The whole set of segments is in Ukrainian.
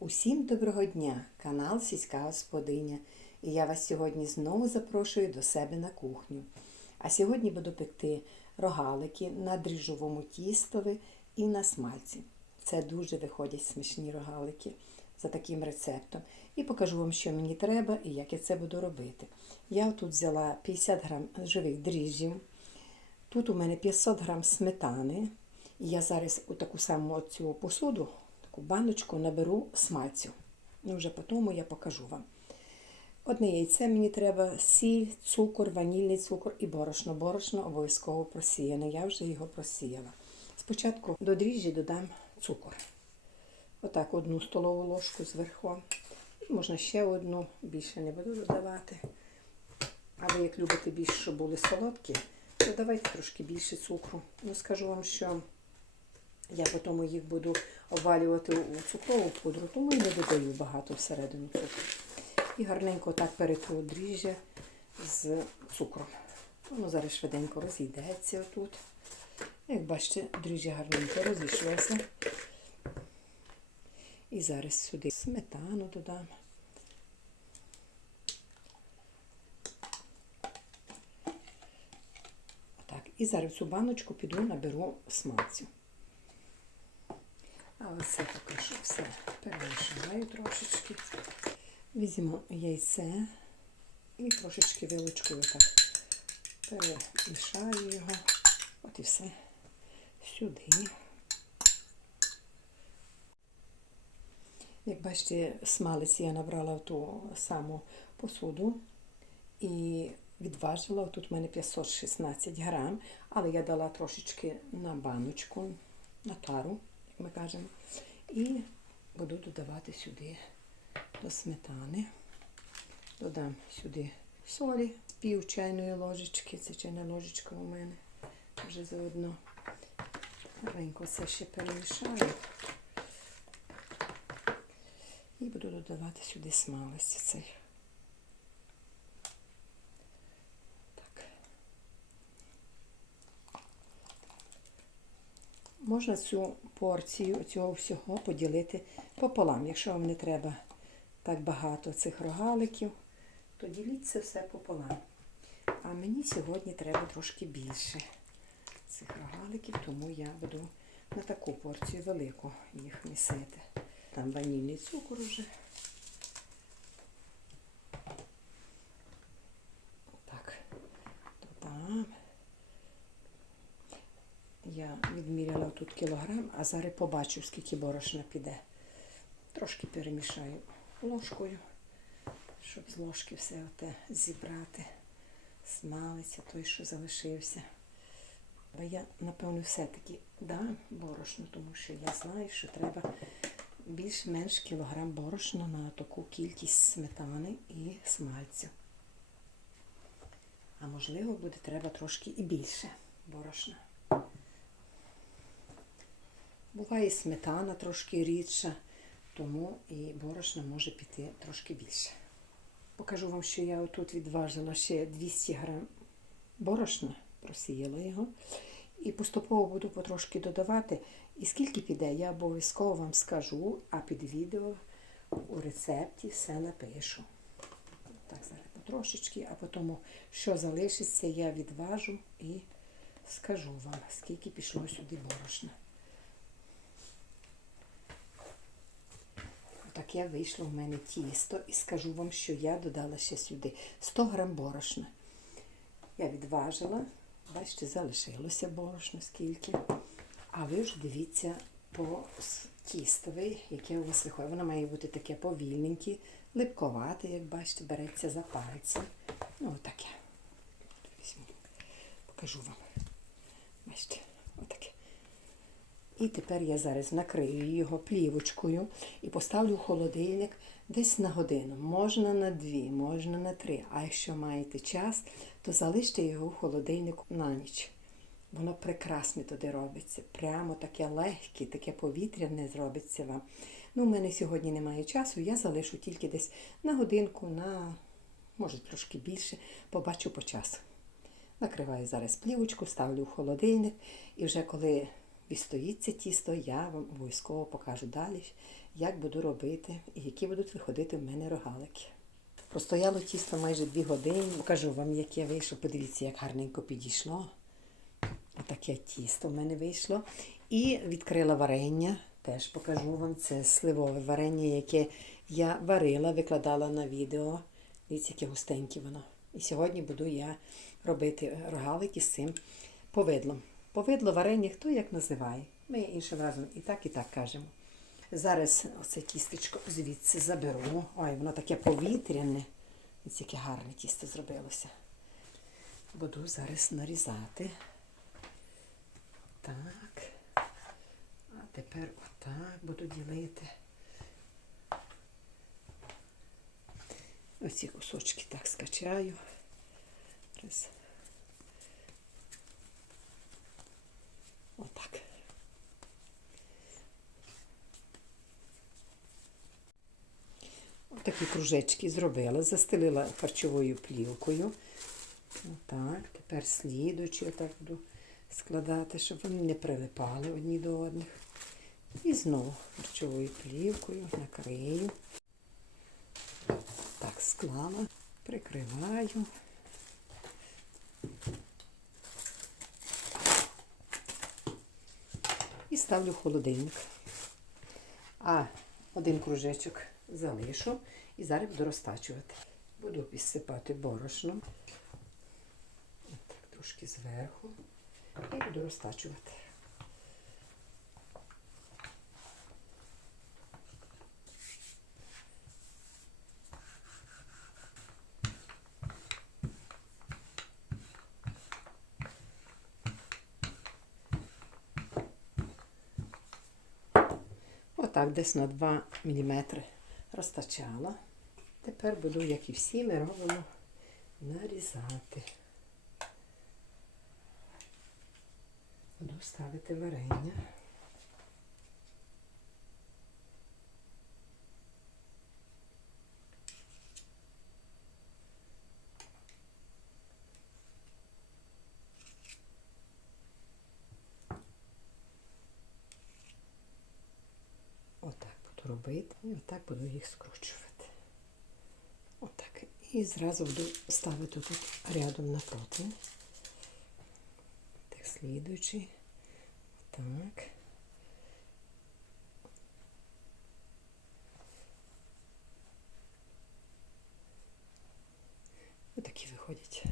Усім доброго дня! Канал Сільська Господиня. І я вас сьогодні знову запрошую до себе на кухню. А сьогодні буду пекти рогалики на дріжджовому тістові і на смальці. Це дуже виходять смачні рогалики за таким рецептом. І покажу вам, що мені треба і як я це буду робити. Я тут взяла 50 грам живих дріжджів. Тут у мене 500 грам сметани. І я зараз у таку саму цю посуду, таку баночку наберу смальцю. Ну, вже потім я покажу вам. Одне яйце мені треба, сіль, цукор, ванільний цукор і борошно. Борошно обов'язково просіяне. Я вже його просіяла. Спочатку до дріжджі додам цукор. Отак одну столову ложку зверху. Можна ще одну, більше не буду додавати. А ви як любите більше, щоб були солодкі, то давайте трошки більше цукру. Ну, скажу вам, що я потім їх буду обвалювати у цукрову пудру, тому і не додаю багато всередину цукру. І гарненько так перетру дріжджя з цукром. Воно зараз швиденько розійдеться отут. Як бачите, дріжджя гарненько розійшлося. І зараз сюди сметану додам. Так, і зараз цю баночку піду наберу смальцю. А оце поки що все перемішаю трошечки. Візьму яйце і трошечки вилочкою так перемішаю його. От і все сюди. Як бачите, смалець я набрала в ту саму посуду і відважила. Тут в мене 516 грам, але я дала трошечки на баночку, на тару, ми кажемо. І буду додавати сюди до сметани. Додам сюди солі, пів чайної ложечки. Це чайна ложечка у мене вже заодно. Гарненько це ще перемішаю. І буду додавати сюди смалець цей. Так. Можна цю порцію цього всього поділити пополам. Якщо вам не треба так багато цих рогаликів, то діліть це все пополам. А мені сьогодні треба трошки більше цих рогаликів, тому я буду на таку порцію велику їх місити. Там ванільний цукор вже. Так, додам. Я відміряла тут кілограм, а зараз побачу, скільки борошна піде. Трошки перемішаю ложкою, щоб з ложки все оте зібрати. Смалиться той, що залишився. Бо я, напевно, все-таки дам борошно, тому що я знаю, що треба більш-менш кілограм борошна на таку кількість сметани і смальцю. А можливо, буде треба трошки і більше борошна. Буває сметана трошки рідша, тому і борошна може піти трошки більше. Покажу вам, що я отут відважила ще 200 грам борошна, просіяла його. І поступово буду потрошки додавати. І скільки піде, я обов'язково вам скажу, а під відео у рецепті все напишу. Так, зараз потрошечки, а потім, що залишиться, я відважу і скажу вам, скільки пішло сюди борошна. Таке вийшло в мене тісто і скажу вам, що я додала ще сюди 100 грам борошна. Я відважила, бачите, залишилося борошно скільки. А ви вже дивіться по тістовий, яке у вас виходить. Воно має бути таке повільненьке, липковате, як бачите, береться за пальці. Ну, отаке. Візьму, покажу вам. Бачите, отаке. І тепер я зараз накрию його плівочкою і поставлю в холодильник десь на годину. Можна на дві, можна на три. А якщо маєте час, то залиште його в холодильнику на ніч. Воно прекрасне туди робиться. Прямо таке легке, таке повітряне зробиться вам. Ну, у мене сьогодні немає часу, я залишу тільки десь на годинку, на, може, трошки більше, побачу по часу. Накриваю зараз плівочку, ставлю в холодильник, і вже коли відстоїться тісто, я вам обов'язково покажу далі, як буду робити і які будуть виходити в мене рогалики. Простояло тісто майже дві години. Покажу вам, яке вийшло. Подивіться, як гарненько підійшло. Отаке тісто в мене вийшло. І відкрила варення. Теж покажу вам. Це сливове варення, яке я варила, викладала на відео. Дивіться, яке густеньке воно. І сьогодні буду я робити рогалики з цим повидлом. Повидло варення, хто як називає. Ми іншим разом і так, і так кажемо. Зараз оце тістечко звідси заберу. Ой, воно таке повітряне. Ось яке гарне тісто зробилося. Буду зараз нарізати. Так. А тепер отак буду ділити. Оці кусочки так скачаю. Раз. Отак. Такі кружечки зробила, застелила харчовою плівкою. Отак, тепер слідуючи, отак буду складати, щоб вони не прилипали одні до одних. І знову харчовою плівкою накрию. Так, склала, прикриваю. Ставлю в холодильник. А один кружечок залишу і зараз буду розтачувати. Буду підсипати борошном. Так, трошки зверху. І буду розтачувати. Отак, десь на 2 мм розтачала. Тепер буду, як і всі, ми робимо нарізати. Буду ставити варення. Отак буду робити і отак буду їх скручувати. Отак. І зразу буду ставити тут рядом на противень. Так, слідуючий. Так. Отакі виходять.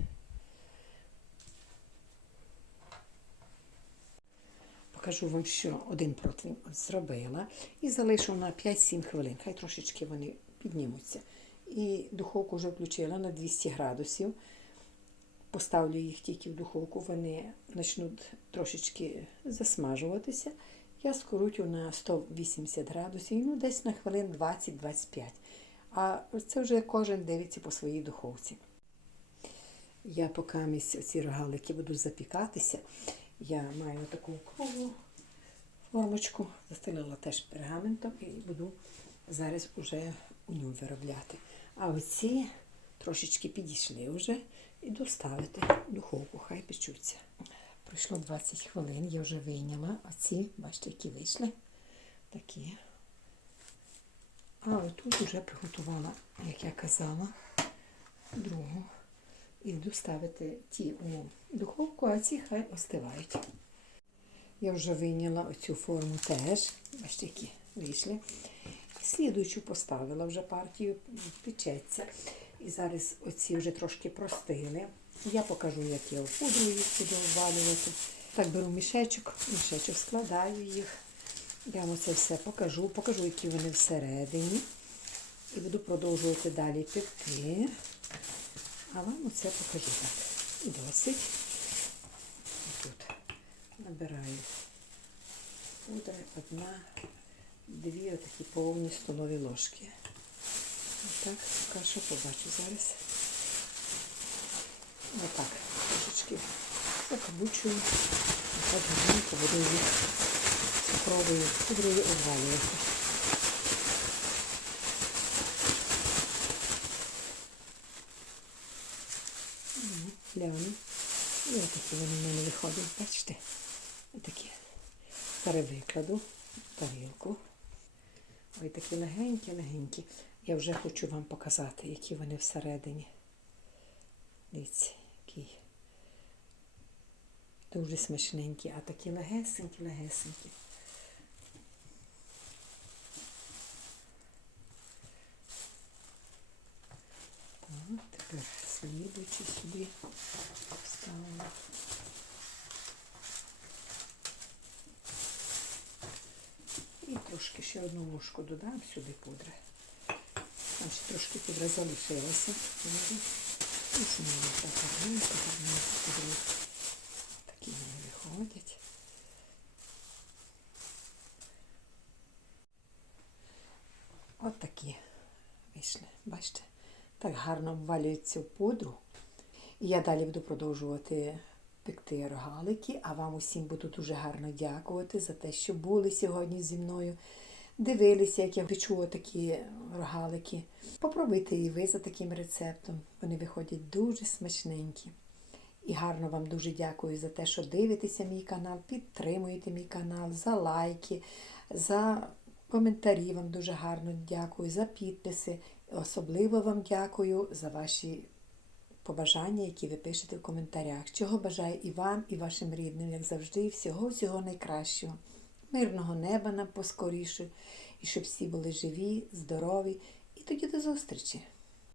Покажу вам, що один противень зробила і залишу на 5-7 хвилин. Хай трошечки вони піднімуться. І духовку вже включила на 200 градусів. Поставлю їх тільки в духовку, вони почнуть трошечки засмажуватися. Я скоротю на 180 градусів, ну десь на хвилин 20-25. А це вже кожен дивиться по своїй духовці. Я поки ці рогалики буду запікатися. Я маю таку круглу формочку, застелила теж пергаментом і буду зараз уже у ньому виробляти. А оці трошечки підійшли вже і доставити в духовку, хай печуться. Пройшло 20 хвилин, я вже вийняла оці, бачите, які вийшли. Такі. А отут вже приготувала, як я казала, другу. І буду ставити ті у духовку, а ці хай остивають. Я вже вийняла оцю форму теж, бачите, які вийшли. Слідуючу поставила вже партію, печеться. І зараз оці вже трошки простили. Я покажу, як я в їх буду обвалювати. Так беру мішечок, мішечок складаю їх. Я вам це все покажу, покажу, які вони всередині. І буду продовжувати далі пекти. А вам оце покажу так. І досить. Тут набираю пудри, одна, дві отакі повні столові ложки. Отак, кашу побачу зараз. Отак, трошечки закабучую. Так гарненько буду цукровою пудрою обвалювати. Гляну. І отакі вони в мене виходять, бачите? Отакі. Зараз викладу тарілку. Ой, такі легенькі-легенькі. Я вже хочу вам показати, які вони всередині. Дивіться, який. Дуже смачненькі, а такі легесенькі-легесенькі. Так, тепер слідуючи сюди ставимо. І трошки ще одну ложку додам сюди пудри. Там ще трошки пудра залишилася. І знову так гарненько, гарненько пудри. Такі вони виходять. От такі вийшли. Бачите? Так гарно обвалюється в пудру. І я далі буду продовжувати пекти рогалики, а вам усім буду дуже гарно дякувати за те, що були сьогодні зі мною. Дивилися, як я печу такі рогалики. Попробуйте і ви за таким рецептом. Вони виходять дуже смачненькі. І гарно вам дуже дякую за те, що дивитеся мій канал, підтримуєте мій канал, за лайки, за коментарі вам дуже гарно дякую, за підписи. Особливо вам дякую за ваші побажання, які ви пишете в коментарях. Чого бажаю і вам, і вашим рідним, як завжди, всього-всього найкращого. Мирного неба нам поскоріше, і щоб всі були живі, здорові. І тоді до зустрічі!